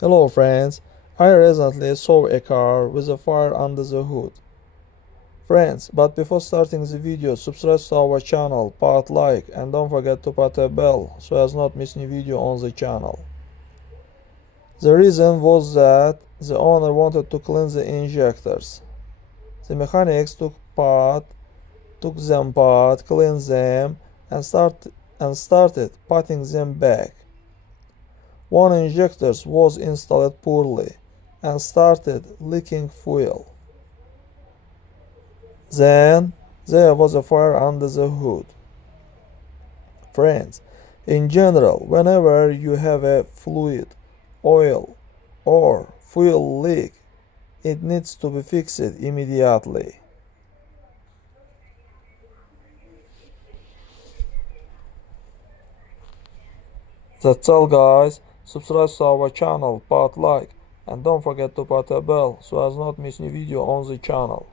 Hello friends, I recently saw a car with a fire under the hood. Friends, but before starting the video, subscribe to our channel, put like and don't forget to put a bell so as not miss new video on the channel. The reason was that the owner wanted to clean the injectors. The mechanics took them apart, cleaned them and started putting them back. One injector was installed poorly and started leaking fuel. Then there was a fire under the hood. Friends, in general, whenever you have a fluid, oil, or fuel leak, it needs to be fixed immediately. That's all guys. Subscribe to our channel, put like and don't forget to put a bell so as not miss new video on the channel.